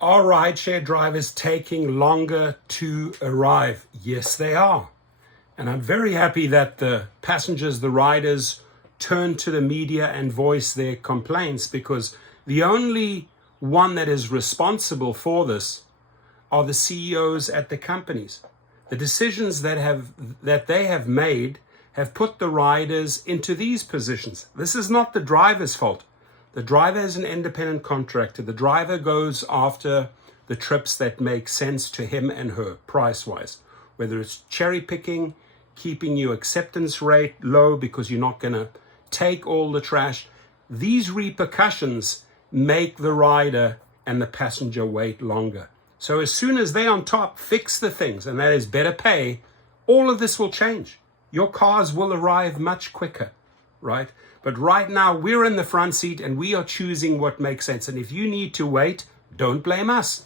Are rideshare drivers taking longer to arrive? Yes, they are. And I'm very happy that the passengers, the riders, turn to the media and voice their complaints, because the only one that is responsible for this are the CEOs at the companies. The decisions that they have made have put the riders into these positions. This is not the driver's fault. The driver is an independent contractor. The driver goes after the trips that make sense to him and her price-wise, whether it's cherry picking, keeping your acceptance rate low because you're not going to take all the trash. These repercussions make the rider and the passenger wait longer. So as soon as they on top fix the things, and that is better pay, all of this will change. Your cars will arrive much quicker, right? But right now we're in the front seat and we are choosing what makes sense. And if you need to wait, don't blame us.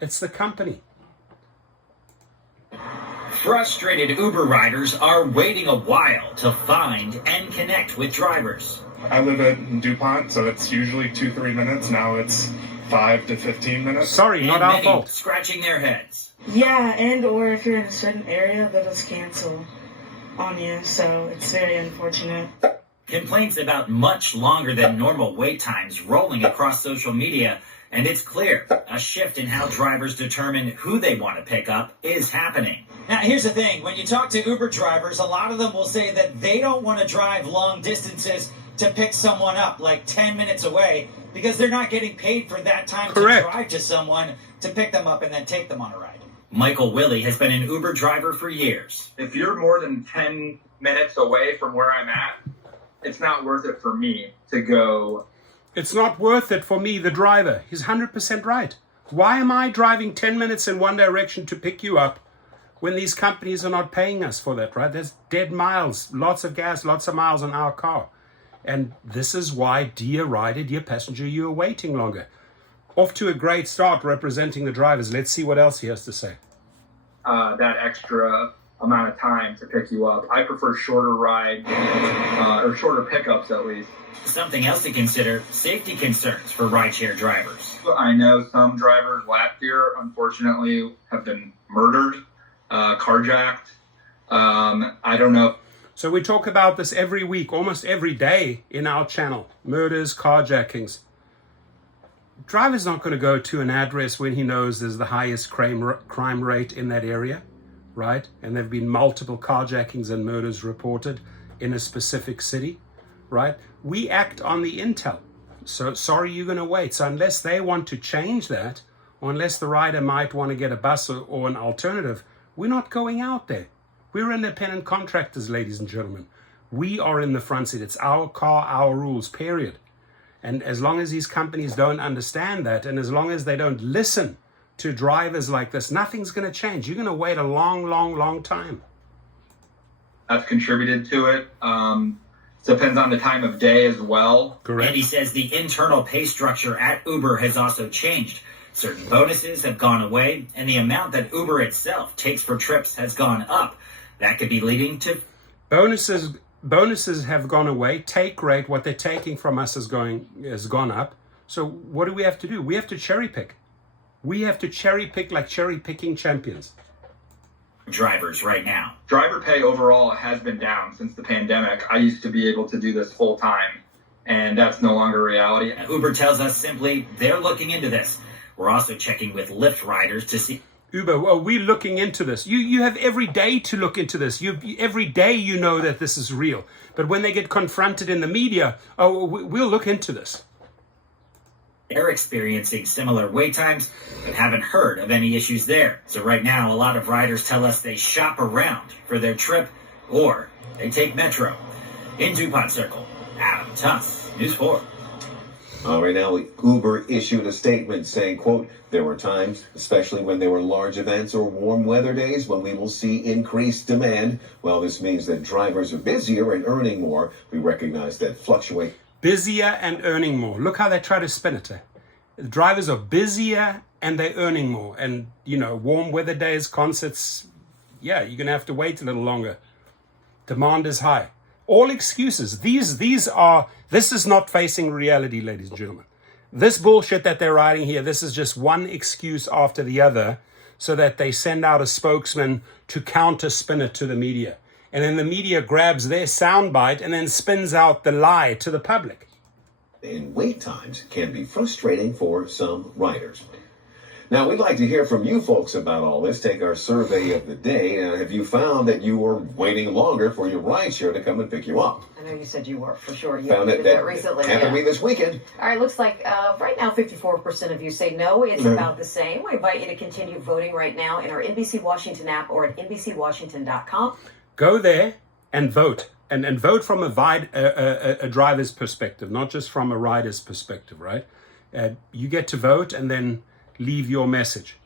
It's the company. Frustrated Uber riders are waiting a while to find and connect with drivers. I live in DuPont, so it's usually 2-3 minutes. Now it's 5 to 15 minutes. Sorry, not our fault. Scratching their heads. Yeah, and or if you're in a certain area, they'll just cancel on you. So it's very unfortunate. Complaints about much longer than normal wait times rolling across social media, and it's clear a shift in how drivers determine who they want to pick up is happening. Now, here's the thing. When you talk to Uber drivers, a lot of them will say that they don't want to drive long distances to pick someone up, like 10 minutes away, because they're not getting paid for that time Correct. to drive to someone to pick them up and then take them on a ride. Michael Willie has been an Uber driver for years. If you're more than 10 minutes away from where I'm at, it's not worth it for me to go. It's not worth it for me, the driver. He's 100% right. Why am I driving 10 minutes in one direction to pick you up when these companies are not paying us for that, right? There's dead miles, lots of gas, lots of miles on our car. And this is why, dear rider, dear passenger, you are waiting longer. Off to a great start representing the drivers. Let's see what else he has to say. That extra amount of time to pick you up. I prefer shorter rides or shorter pickups at least. Something else to consider, safety concerns for rideshare drivers. I know some drivers last year, unfortunately, have been murdered, carjacked. I don't know. So we talk about this every week, almost every day in our channel. Murders, carjackings. Driver's not going to go to an address when he knows there's the highest crime rate in that area, right? And there have been multiple carjackings and murders reported in a specific city, right? We act on the intel. So sorry, you're going to wait. So unless they want to change that, or unless the rider might want to get a bus or an alternative, we're not going out there. We're independent contractors, ladies and gentlemen. We are in the front seat. It's our car, our rules, period. And as long as these companies don't understand that, and as long as they don't listen to drivers like this, nothing's going to change. You're going to wait a long, long, long time. That's contributed to it. Depends on the time of day as well. Correct. And he says the internal pay structure at Uber has also changed. Certain bonuses have gone away, and the amount that Uber itself takes for trips has gone up. That could be leading to bonuses have gone away. Take rate, what they're taking from us has gone up. So what do we have to do? We have to cherry pick. We have to cherry pick like cherry picking champions. drivers right now. Driver pay overall has been down since the pandemic. I used to be able to do this full time, and that's no longer a reality. Uber tells us simply they're looking into this. We're also checking with Lyft riders to see. Uber, well, we're looking into this. You have every day to look into this. Every day you know that this is real. But when they get confronted in the media, oh, we'll look into this. They're experiencing similar wait times, but haven't heard of any issues there. So right now, a lot of riders tell us they shop around for their trip or they take Metro. In DuPont Circle, Adam Tuss, News 4. Right now, Uber issued a statement saying, quote, there were times, especially when there were large events or warm weather days, when we will see increased demand. Well, this means that drivers are busier and earning more. We recognize that fluctuate. Busier and earning more. Look how they try to spin it. The drivers are busier and they're earning more. And, you know, warm weather days, concerts, yeah, you're going to have to wait a little longer. Demand is high. All excuses. This is not facing reality, ladies and gentlemen. This bullshit that they're writing here, this is just one excuse after the other so that they send out a spokesman to counter spin it to the media. And then the media grabs their soundbite and then spins out the lie to the public. And wait times can be frustrating for some riders. Now, we'd like to hear from you folks about all this. Take our survey of the day. Have you found that you were waiting longer for your rideshare to come and pick you up? I know you said you were, for sure. You Found did that recently. happened to me this weekend. All right, looks like right now 54% of you say no. It's about the same. We invite you to continue voting right now in our NBC Washington app or at NBCWashington.com. Go there and vote. And vote from a driver's perspective, not just from a rider's perspective, right? You get to vote and then leave your message.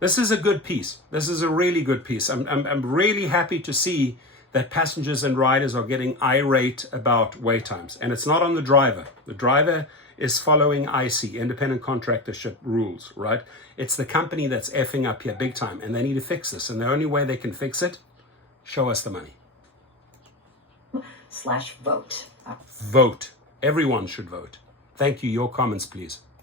This is a good piece. This is a really good piece. I'm really happy to see that passengers and riders are getting irate about wait times. And it's not on the driver. The driver is following IC, independent contractorship rules, right? It's the company that's effing up here big time, and they need to fix this. And the only way they can fix it, show us the money. /vote. Vote. Everyone should vote. Thank you. Your comments, please.